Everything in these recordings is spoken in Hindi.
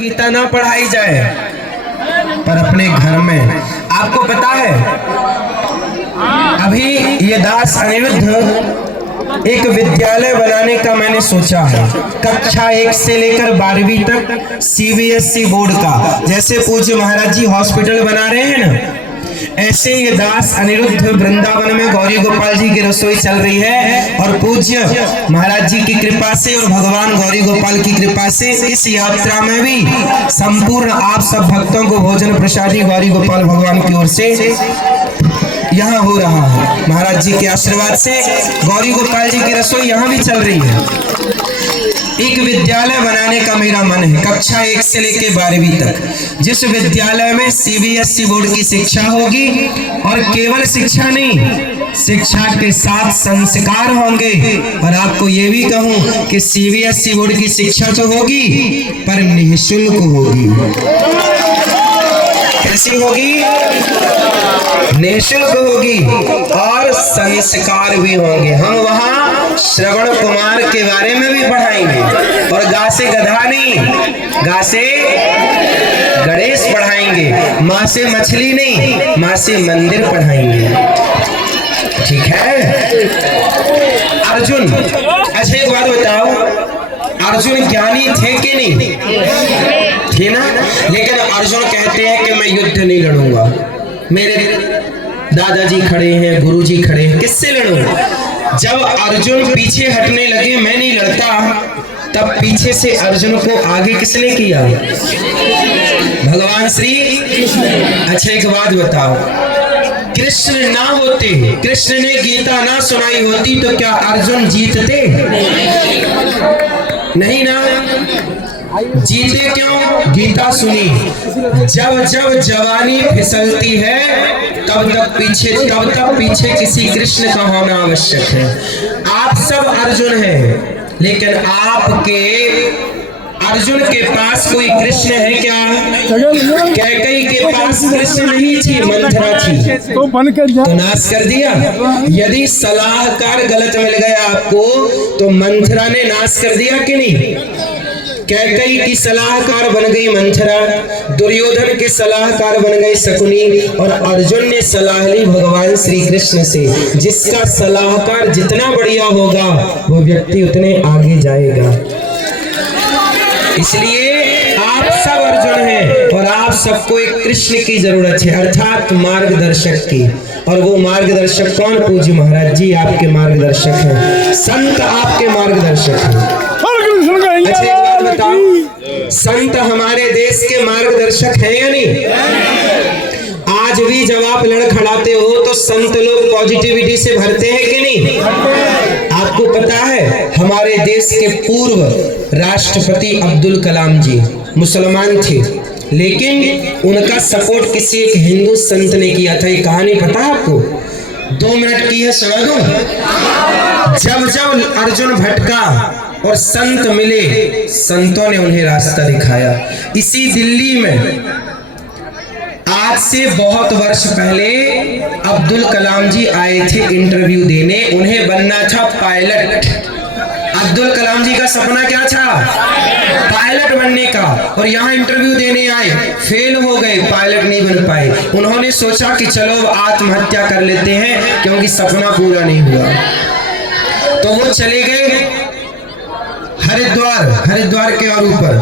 गीता ना पढ़ाई जाए, पर अपने घर में। आपको पता है अभी ये दास अनिरुद्ध एक विद्यालय बनाने का मैंने सोचा है, कक्षा 1 से लेकर 12वीं तक CBSE बोर्ड का। जैसे पूज्य महाराज जी हॉस्पिटल बना रहे हैं ना, ऐसे ये दास अनिरुद्ध वृंदावन में गौरी गोपाल जी की रसोई चल रही है। और पूज्य महाराज जी की कृपा से और भगवान गौरी गोपाल की कृपा से इस यात्रा में भी संपूर्ण आप सब भक्तों को भोजन प्रसादी गौरी गोपाल भगवान की ओर से यहाँ हो रहा है। महाराज जी के आशीर्वाद से गौरी गोपाल जी की रसोई यहाँ भी चल रही है। एक विद्यालय बनाने का मेरा मन है, कक्षा 1 से लेकर 12वीं तक, जिस विद्यालय में CBSE बोर्ड की शिक्षा होगी। और केवल शिक्षा नहीं, शिक्षा के साथ संस्कार होंगे। और आपको ये भी कहूं कि CBSE बोर्ड की शिक्षा तो होगी, पर निःशुल्क होगी। कैसी होगी? निःशुल्क होगी और संस्कार भी होंगे। हम वहां श्रवण कुमार के बारे में भी पढ़ाएंगे, और गा से गधा नहीं, गा से गणेश पढ़ाएंगे, माँ से मछली नहीं, माँ से मंदिर पढ़ाएंगे। ठीक है अर्जुन? अच्छा एक बात बताओ, अर्जुन ज्ञानी थे कि नहीं? थे ना। लेकिन अर्जुन कहते हैं कि मैं युद्ध नहीं लड़ूंगा, मेरे दादाजी खड़े हैं, गुरुजी खड़े हैं, किससे लड़ूंगा? जब अर्जुन पीछे हटने लगे, मैं नहीं लड़ता, तब पीछे से अर्जुन को आगे किसने किया? भगवान श्री कृष्ण। अच्छा एक बात बताओ, कृष्ण ना होते, कृष्ण ने गीता ना सुनाई होती, तो क्या अर्जुन जीतते? नहीं ना। जीते क्यों? गीता सुनी। जब जब जवानी फिसलती है, तब तक पीछे किसी कृष्ण का होना आवश्यक है। आप सब अर्जुन हैं, लेकिन आपके अर्जुन के पास कोई कृष्ण है क्या? कैकेयी के पास कृष्ण नहीं थी, मंथरा थी, तो नाश कर दिया। यदि सलाहकार गलत मिल गया आपको, तो मंथरा ने नाश कर दिया कि नहीं? कैकेयी की सलाहकार बन गई मंथरा, दुर्योधन के सलाहकार बन गई शकुनी, और अर्जुन ने सलाह ली भगवान श्री कृष्ण से। जिसका सलाहकार जितना बढ़िया होगा, वो व्यक्ति उतने आगे जाएगा। इसलिए आप सब अर्जुन हैं, और आप सबको एक कृष्ण की जरूरत है, अर्थात मार्गदर्शक की। और वो मार्गदर्शक कौन? पूज्य महाराज जी आपके मार्गदर्शक हैं, संत आपके मार्गदर्शक हैं। अच्छा एक बात बताओ, संत हमारे देश के मार्गदर्शक हैं या नहीं? आज भी जब आप लड़खड़ाते हो, तो संत लोग पॉजिटिविटी से भरते हैं कि नहीं? आपको पता है हमारे देश के पूर्व राष्ट्रपति अब्दुल कलाम जी मुसलमान थे, लेकिन उनका सपोर्ट किसी एक हिंदू संत ने किया था। ये कहानी पता है आपको? 2 मिनट की है, सुना दूं? जब जब अर्जुन भटका और संत मिले, संतों ने उन्हें रास्ता दिखाया। इसी दिल्ली में आज से बहुत वर्ष पहले अब्दुल कलाम जी आए थे इंटरव्यू देने, उन्हें बनना था पायलट। अब्दुल कलाम जी का सपना क्या था? पायलट बनने का। और यहाँ इंटरव्यू देने आए, फेल हो गए, पायलट नहीं बन पाए। उन्होंने सोचा कि चलो आत्महत्या कर लेते हैं, क्योंकि सपना पूरा नहीं हुआ। तो वो चले गए हरिद्वार के और ऊपर।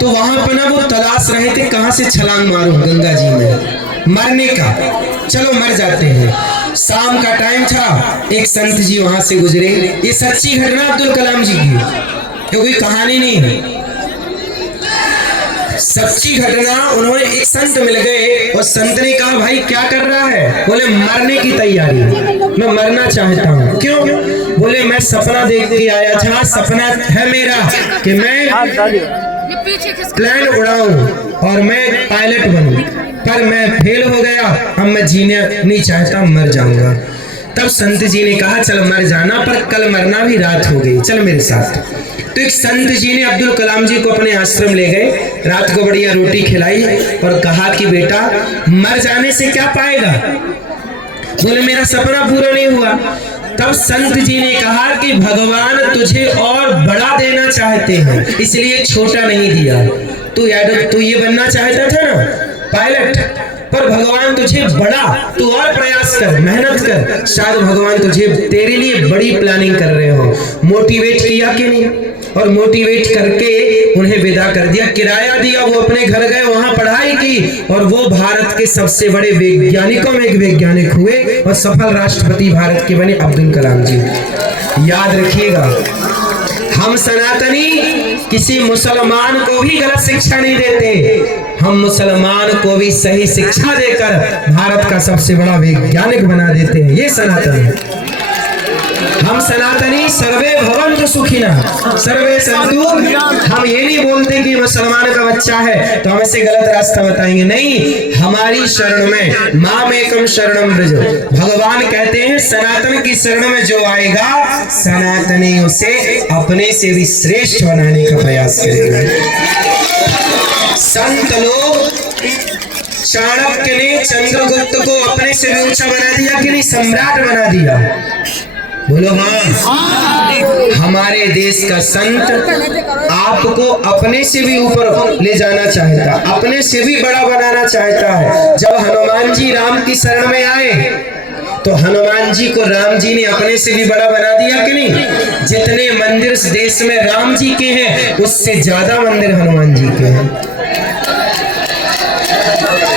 तो वहां पर ना वो तलाश रहे थे कहां से छलांग मारूं गंगा जी में, मरने का। चलो मर जाते हैं। शाम का टाइम था, एक संत जी वहां से गुजरे। ये सच्ची घटना अब्दुल कलाम जी की, ये कोई कहानी नहीं है, सच्ची घटना। उन्होंने एक संत मिल गए, और संत ने कहा भाई क्या कर रहा है? बोले मरने की तैयारी, मैं मरना चाहता हूँ। क्यों? बोले मैं सपना देख के आया था, सपना है मेरा कि मैं प्लेन उड़ाऊं और मैं पायलट बनूं, पर मैं फेल हो गया, अब मैं जीने नहीं चाहता, मर जाऊंगा। तब संत जी ने कहा चल मर जाना, पर कल मरना भी, रात हो गई, चल मेरे साथ। तो एक संत जी ने अब्दुल कलाम जी को अपने आश्रम ले गए, रात को बढ़िया रोटी खिलाई और कहा कि बेटा मर जाने से क्या पाएगा? बोले मेरा सपना पूरा नहीं हुआ। तब संत जी ने कहा कि भगवान तुझे और बड़ा देना चाहते हैं, इसलिए छोटा नहीं दिया। तू ये बनना चाहता था ना पायलट, पर भगवान तुझे बड़ा, तू और प्रयास कर, मेहनत कर, शायद भगवान तुझे तेरे लिए बड़ी प्लानिंग कर रहे हो। मोटिवेट किया कि नहीं? और मोटिवेट करके उन्हें विदा कर दिया, किराया दिया, वो अपने घर गए, वहां पढ़ाई की और वो भारत के सबसे बड़े वैज्ञानिकों में एक वैज्ञानिक हुए और सफल राष्ट्रपति भारत के बने अब्दुल कलाम जी। याद रखिएगा, हम सनातनी किसी मुसलमान को भी गलत शिक्षा नहीं देते, हम मुसलमान को भी सही शिक्षा देकर भारत का सबसे बड़ा वैज्ञानिक बना देते हैं। ये सनातन है। हम सनातनी सर्वे भवन्तु सुखिनः सर्वे सन्तु। हम ये नहीं बोलते कि मुसलमान का बच्चा है तो हम इसे गलत रास्ता बताएंगे, नहीं। हमारी शरण में माम एकम शरणम व्रज, भगवान कहते हैं सनातन की शरण में जो आएगा सनातनी उसे अपने से भी श्रेष्ठ बनाने का प्रयास करेंगे। संत लोग, चाणक्य ने चंद्रगुप्त को अपने से भी ऊंचा बना दिया कि नहीं, सम्राट बना दिया। बोलो हाँ। हमारे देश का संत आपको अपने से भी ऊपर ले जाना चाहता, अपने से भी बड़ा बनाना चाहता है। जब हनुमान जी राम की शरण में आए तो हनुमान जी को राम जी ने अपने से भी बड़ा बना दिया कि नहीं। जितने मंदिर इस देश में राम जी के हैं उससे ज्यादा मंदिर हनुमान जी के हैं।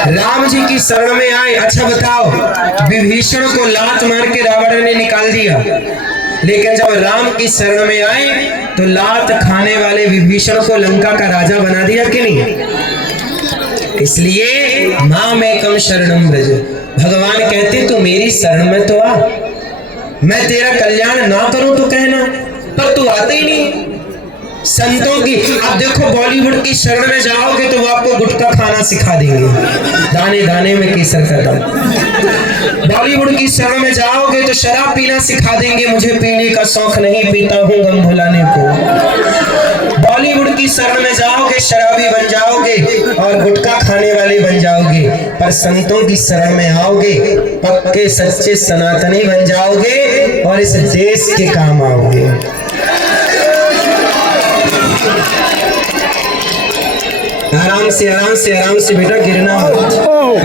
राम जी की शरण में आए। अच्छा बताओ, विभीषण को लात मार के रावण ने निकाल दिया, लेकिन जब राम की शरण में आए तो लात खाने वाले विभीषण को लंका का राजा बना दिया कि नहीं। इसलिए माम एकम शरणम व्रज, भगवान कहते तू मेरी शरण में तो आ, मैं तेरा कल्याण ना करूं तो कहना, पर तू आते ही नहीं। संतों की, अब देखो बॉलीवुड की शरण में जाओगे तो वो आपको गुटखा खाना सिखा देंगे, दाने दाने में केसर का दम। बॉलीवुड की शरण में जाओगे तो शराब पीना सिखा देंगे, मुझे पीने का शौक नहीं, पीता हूँ गम भुलाने को। बॉलीवुड की शरण में जाओगे शराबी बन जाओगे और गुटखा खाने वाले बन जाओगे, पर संतों की शरण में आओगे पक्के सच्चे सनातनी बन जाओगे और इस देश के काम आओगे। आराम से आराम से आराम से बेटा, गिरना मत,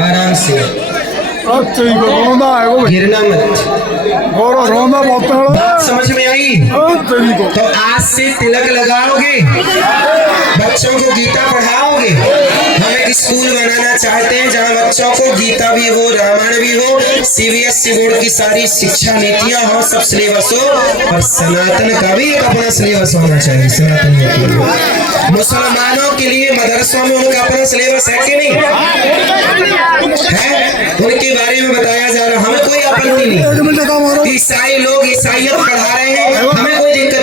आराम से गिरना मत। बात समझ में आई? तो आज से तिलक लगाओगे, बच्चों को गीता पढ़ाओगे। हम एक स्कूल बनाना चाहते हैं जहाँ बच्चों को गीता भी हो, रामायण भी हो, CBSE बोर्ड की सारी शिक्षा नीतियां हो, सब सिलेबस हो, और सनातन का भी एक अपना सिलेबस होना चाहिए। सनातनियों के लिए, मुसलमानों के लिए मदरसों में उनका अपना सिलेबस है कि नहीं है, उनके बारे में बताया जा रहा, हमें कोई आपत्ति नहीं। ईसाई लोग ईसाइयत पढ़ा रहे हैं, हमें कोई दिक्कत